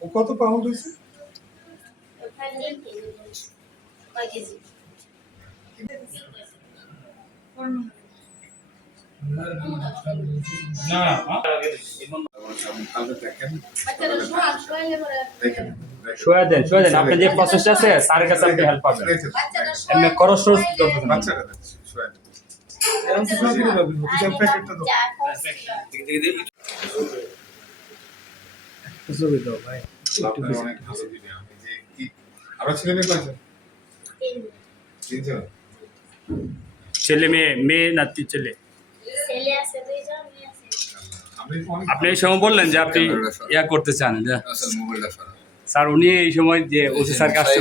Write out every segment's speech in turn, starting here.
ও কত পাউন্ড হয়েছে? না দেখেন শোয়া দেন শোয়া দেন। আপনার যে প্রসেসটা আছে স্যারের কাছে আপনি হেল্প পাবেন। এমনি খরচ ছেলে মেয়ে মেয়ে নাতি ছেলে? ছেলে আছে দুইজন মেয়ে আছে। আপনি এই সময় বললেন যে আপনি ইয়া করতে চান স্যার উনি এই সময় যে ওসি স্যার কাছে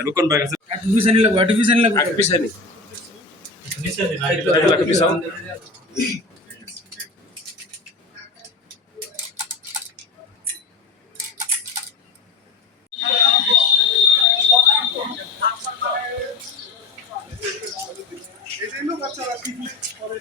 রুকন লাগবে লাগবে। এই জন্য বাচ্চারা পরে